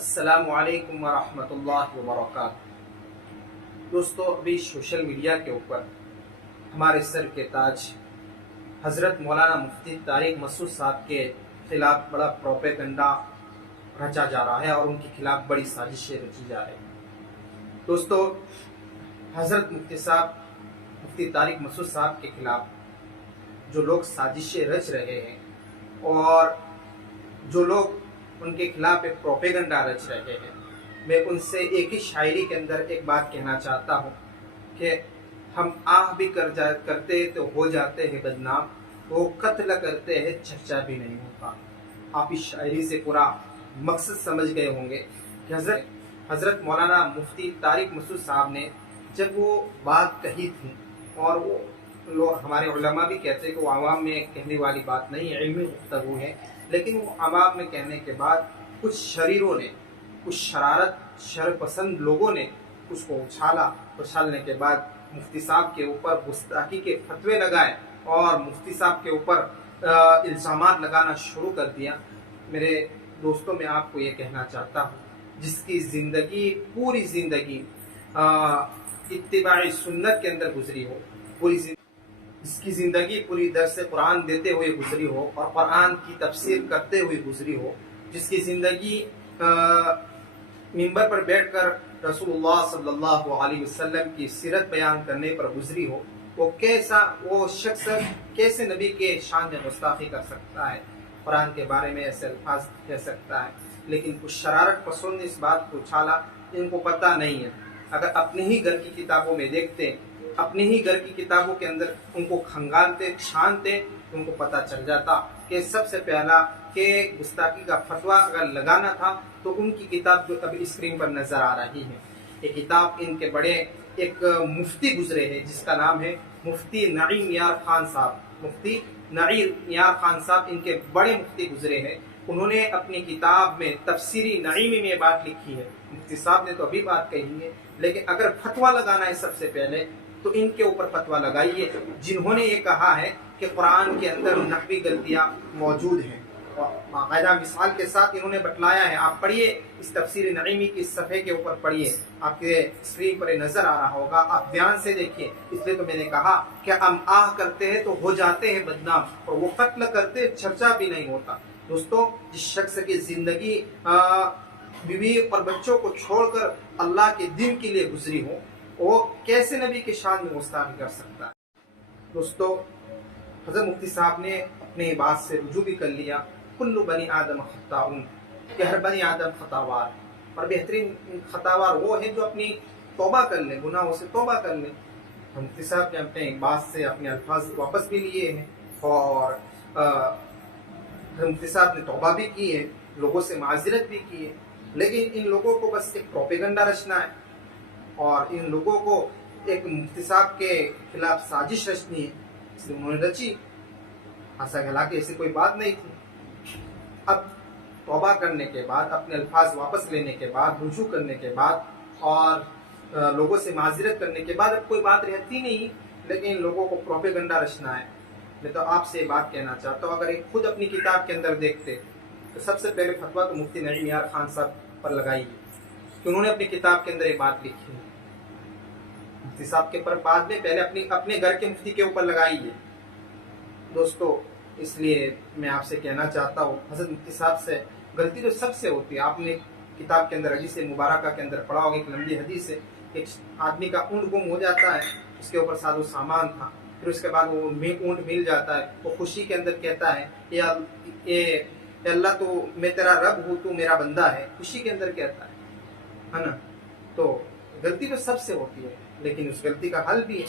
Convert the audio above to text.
अस्सलामु अलैकुम वरहमतुल्लाहि वबरकातुहू। दोस्तों, अभी सोशल मीडिया के ऊपर हमारे सर के ताज हज़रत मौलाना मुफ्ती तारिक मसूद साहब के खिलाफ बड़ा प्रोपेगेंडा रचा जा रहा है और उनके खिलाफ बड़ी साजिशें रची जा रही हैं। दोस्तों, हज़रत मुफ्ती तारिक मसूद साहब के खिलाफ जो लोग साजिशें रच रहे हैं और जो लोग उनके खिलाफ एक प्रोपेगेंडा रच रहे हैं, मैं उनसे एक ही शायरी के अंदर एक बात कहना चाहता हूँ कि हम आह भी करते तो हो जाते हैं बदनाम, वो कत्ल करते हैं चर्चा भी नहीं होता। आप इस शायरी से पूरा मकसद समझ गए होंगे कि हज़रत मौलाना मुफ्ती तारिक मसूद साहब ने जब वो बात कही थी, और वो लोग हमारे उलमा भी कहते हैं कि वो आवाम में कहने वाली बात नहीं है, इल्मी गुफ्तगू है, लेकिन वो आवाम में कहने के बाद कुछ शरीरों ने, कुछ शरपसंद लोगों ने उसको उछालने के बाद मुफ्ती साहब के ऊपर गुस्ताखी के फतवे लगाए और मुफ्ती साहब के ऊपर इल्ज़ामात लगाना शुरू कर दिया। मेरे दोस्तों, मैं आपको ये कहना चाहता हूँ, जिसकी ज़िंदगी पूरी ज़िंदगी इत्तिबाई सुन्नत के अंदर गुजरी हो, जिसकी ज़िंदगी पूरी दर्स कुरान देते हुए गुजरी हो और कुरान की तफसीर करते हुए गुजरी हो, जिसकी ज़िंदगी मिंबर पर बैठकर रसूलुल्लाह सल्लल्लाहु अलैहि वसल्लम की सीरत बयान करने पर गुजरी हो, वो शख्स कैसे नबी के शान में गुस्ताखी कर सकता है, कुरान के बारे में ऐसे अल्फाज कह सकता है। लेकिन कुछ शरारत पसंद ने इस बात को उछाला, इनको पता नहीं है। अगर अपने ही घर की किताबों में देखते, अपने ही घर की किताबों के अंदर उनको खंगालते, छानते, तो उनको पता चल जाता कि सबसे पहला कि गुस्ताखी का फतवा अगर लगाना था तो उनकी किताब जो अभी स्क्रीन पर नजर आ रही है, ये किताब इनके बड़े एक मुफ्ती गुजरे हैं जिसका नाम है मुफ्ती नईम यार खान साहब। मुफ्ती नईम यार खान साहब इनके बड़े मुफ्ती गुजरे हैं। उन्होंने अपनी किताब में तफसीरी नईमी में बात लिखी है। मुफ्ती साहब ने तो अभी बात कही है, लेकिन अगर फतवा लगाना है सबसे पहले तो इनके ऊपर फतवा लगाइए, जिन्होंने ये कहा है कि कुरान के अंदर नहवी गलतियां मौजूद हैं और बाकायदा मिसाल के साथ इन्होंने बतलाया है। आप पढ़िए, इस तफसीर नईमी की सफ़े के ऊपर पढ़िए, आपके स्क्रीन पर नजर आ रहा होगा, आप ध्यान से देखिए। इसलिए तो मैंने कहा कि हम आह करते हैं तो हो जाते हैं बदनाम, और वो कत्ल करते चर्चा भी नहीं होता। दोस्तों, जिस शख्स की जिंदगी बीवी और बच्चों को छोड़कर अल्लाह के दिन के लिए गुजरी हो, वो कैसे नबी के शान में गुस्ताखी कर सकता है। दोस्तों, हज़रत मुफ्ती साहब ने अपने बात से रुजू भी कर लिया, कुल्लु बनी आदम खताउन, कि हर बनी आदम खतावार, और बेहतरीन खतावार वो है जो अपनी तौबा कर ले, गुनाहों से तौबा कर ले। मुफ्ती साहब ने अपने बात से अपने अल्फाज वापस भी लिए हैं और मुफ्ती साहब ने तौबा भी की है, लोगों से माज़रत भी की है, लेकिन इन लोगों को बस एक प्रोपेगेंडा रचना है और इन लोगों को एक मुफ्ती साहब के खिलाफ साजिश रचनी है, इसलिए उन्होंने रची। हालांकि ऐसी कोई बात नहीं थी। अब तौबा करने के बाद, अपने अल्फाज वापस लेने के बाद, रुजू करने के बाद और लोगों से माज़रत करने के बाद अब कोई बात रहती नहीं, लेकिन लोगों को प्रोपेगेंडा रचना है। मैं तो आपसे बात कहना चाहता हूँ, अगर एक खुद अपनी किताब के अंदर देखते तो सबसे पहले फतवा तो मुफ्ती नईम यार खान साहब पर लगाई कि उन्होंने अपनी किताब के अंदर ये बात लिखी है। मुफ्ती साहब के पर बाद में पहले अपने घर के मुफ्ती के ऊपर लगाई है। दोस्तों, इसलिए मैं आपसे कहना चाहता हूँ, हज़रत मुफ्ती साहब से गलती तो सबसे होती है। आपने किताब के अंदर हदीस मुबारका के अंदर पढ़ा होगा, एक लंबी हदीस है, एक आदमी का ऊँट गुम हो जाता है, उसके ऊपर साधु सामान था, फिर उसके बाद वो ऊँट मिल जाता है, वो खुशी के अंदर कहता है ये अल्लाह, तो मैं तेरा रब हूँ, तू मेरा बंदा है, खुशी के अंदर कहता है ना। तो गलती तो सबसे होती है, लेकिन उस गलती का हल भी है।